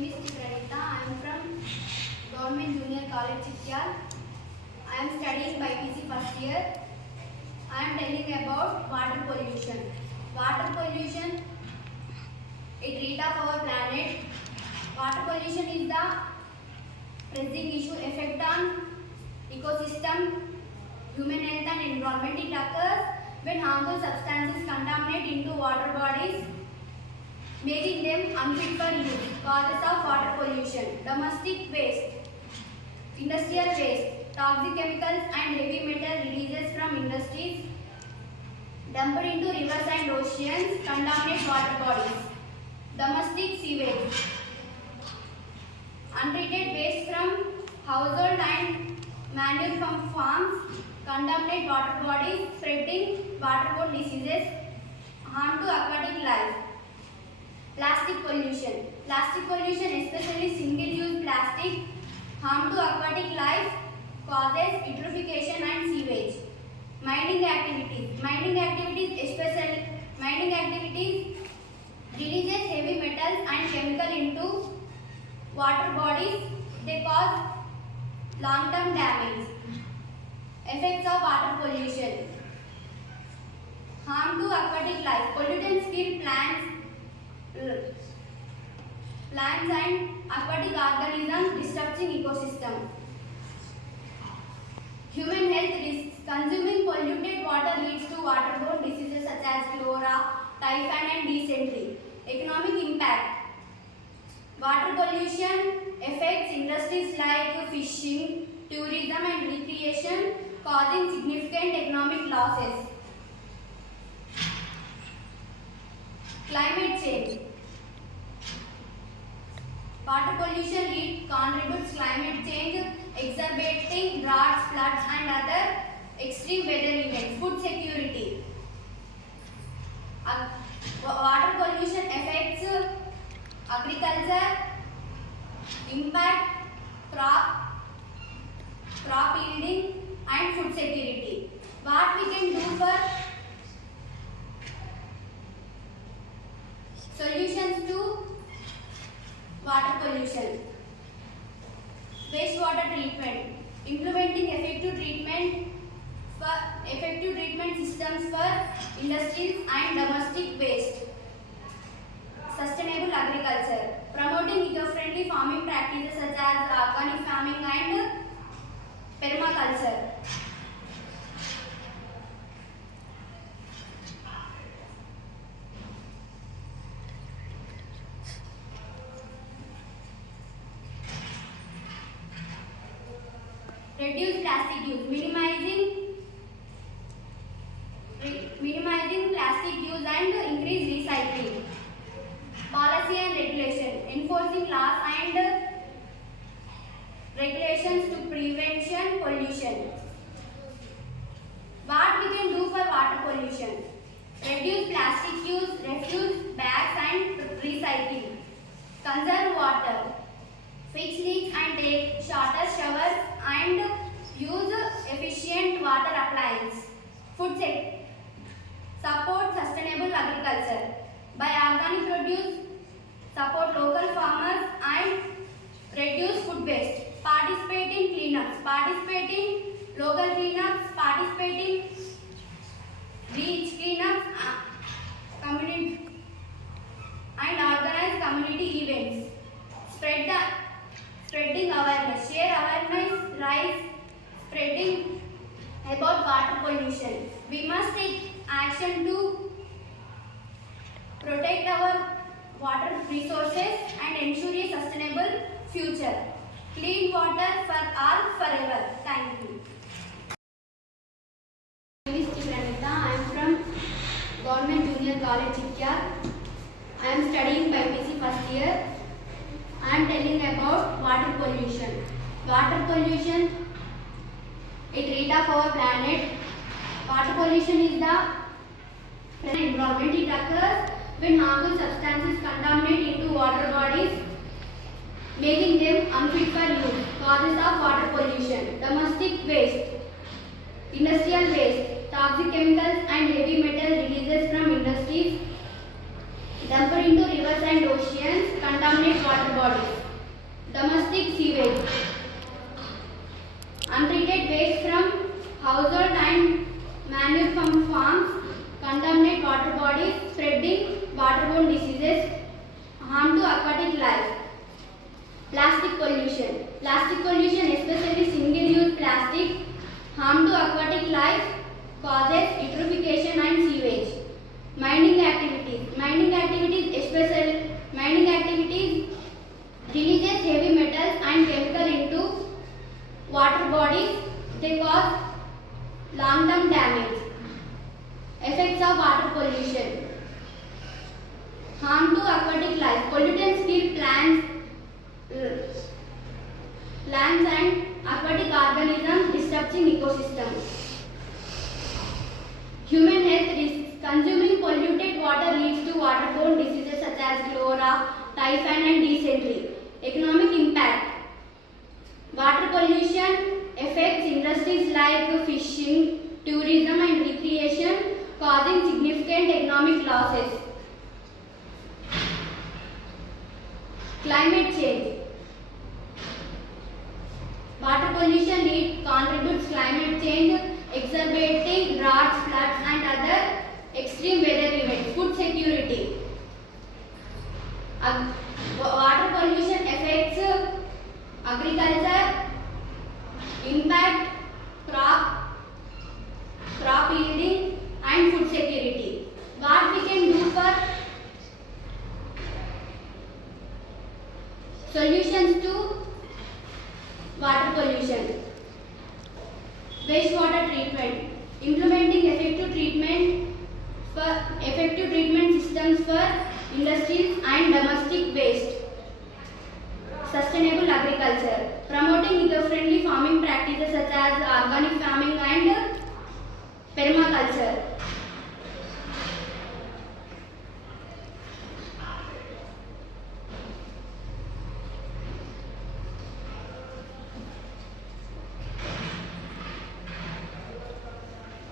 name is Pranita. I am from Government Junior College, Chikyal. I am studying BPC first year. I am telling about water pollution. Water pollution, it threat of our planet. Water pollution is the pressing issue effect on ecosystem, human health and environment. It occurs when harmful substances contaminate into water bodies, making them unfit for use. Causes of water pollution: domestic waste, industrial waste, toxic chemicals and heavy metal releases from industries dumped into rivers and oceans contaminate water bodies. Domestic sewage, untreated waste from household and manure from farms contaminate water bodies, spreading waterborne diseases, harm to aquatic life. Plastic pollution. Plastic pollution, especially single-use plastic, harm to aquatic life, causes eutrophication and sewage. Mining activities. Mining activities releases heavy metals and chemical into water bodies. They cause long-term damage. Effects of water pollution. Harm to aquatic life. Pollutants kill plants and aquatic organisms, disrupting ecosystem. Human health risks. Consuming polluted water leads to waterborne diseases such as cholera, typhoid and dysentery. Economic impact. Water pollution affects industries like fishing, tourism and recreation, causing significant economic losses. Climate change. Water pollution contributes climate change, exacerbating droughts, floods and other extreme weather events. Food security. Water pollution affects agriculture, impact crop yielding and food security. What we can do for solutions to water pollution? Wastewater treatment. Implementing effective treatment systems for industries and domestic waste. Sustainable agriculture. Promoting eco-friendly farming practices such as organic farming and permaculture. Reduce plastic use. Minimizing plastic use and increase recycling. Policy and regulation. Enforcing laws and regulations to prevention pollution. What we can do for water pollution? Reduce plastic use, refuse bags and recycling. Conserve water. Fix leaks and take shorter showers and use efficient water appliance. Food sector. Support sustainable agriculture. Buy organic produce, support local farmers and reduce food waste. Participate in cleanups. Participate in local cleanups. Participate in beach cleanups, community and organize community events. Spreading awareness. Share awareness, rise, spreading about water pollution. We must take action to protect our water resources and ensure a sustainable future. Clean water for all, forever. Thank you. My name is Pranita. I am from Government Junior College, Chikyal. I am studying BPC first year. I am telling about water pollution. Water pollution, it threat of our planet. Water pollution is the environment. It occurs when harmful substances contaminate into water bodies, making them unfit for use. Causes of water pollution: domestic waste, industrial waste, toxic chemicals and heavy metal releases from industries dumped into rivers and oceans contaminate contaminate water bodies. Domestic sewage. Untreated waste from household and manure from farms contaminate water bodies, spreading waterborne diseases, harm to aquatic life. Plastic pollution. Plastic pollution, especially single-use plastic, harm to aquatic life, causes eutrophication and sewage. Mining activities. Mining activities releases heavy metals and chemical into water bodies. They cause long-term damage. Effects of water pollution. Harm to aquatic life. Pollutants kill plants and aquatic organisms, disrupting ecosystems. Human health risks. Consuming polluted water leads to waterborne diseases such as cholera, typhoid and dysentery. Economic impact. Water pollution affects industries like fishing, tourism and recreation, causing significant economic losses. Climate change. Water pollution contributes climate change, exacerbating droughts, floods and other extreme weather events. Food security. Water pollution affects agriculture, impact crop yielding and food security. What we can do for solutions to water pollution. Wastewater treatment. Implementing effective treatment systems for industries and domestic waste. Sustainable agriculture. Promoting eco-friendly farming practices such as organic farming and permaculture.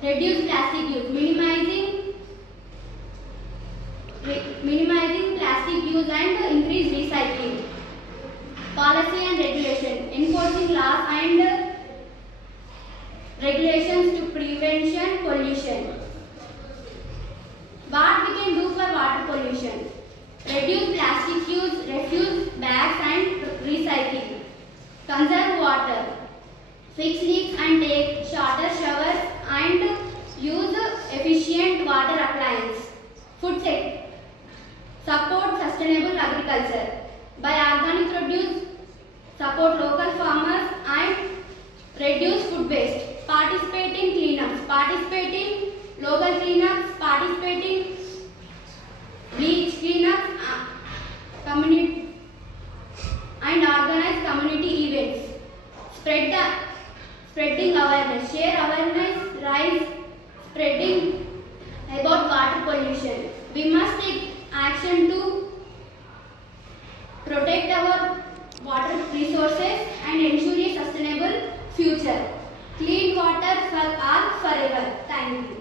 Reduce plastic use. Minimizing plastic use and increase recycling. Policy and regulation. Enforcing laws and regulations to prevention pollution. What we can do for water pollution? Reduce plastic use, refuse bags and recycling. Conserve water. Fix leaks and take shorter showers and use efficient water appliance. Food sector. Support sustainable agriculture. Buy organic produce, support local farmers and reduce food waste. Participate in cleanups. Participate in local cleanups. Participate in beach cleanups, community and organize community events. Spreading awareness. Share awareness, rise spreading about water pollution. We must take action to protect our water resources and ensure a sustainable future. Clean water for all forever. Thank you.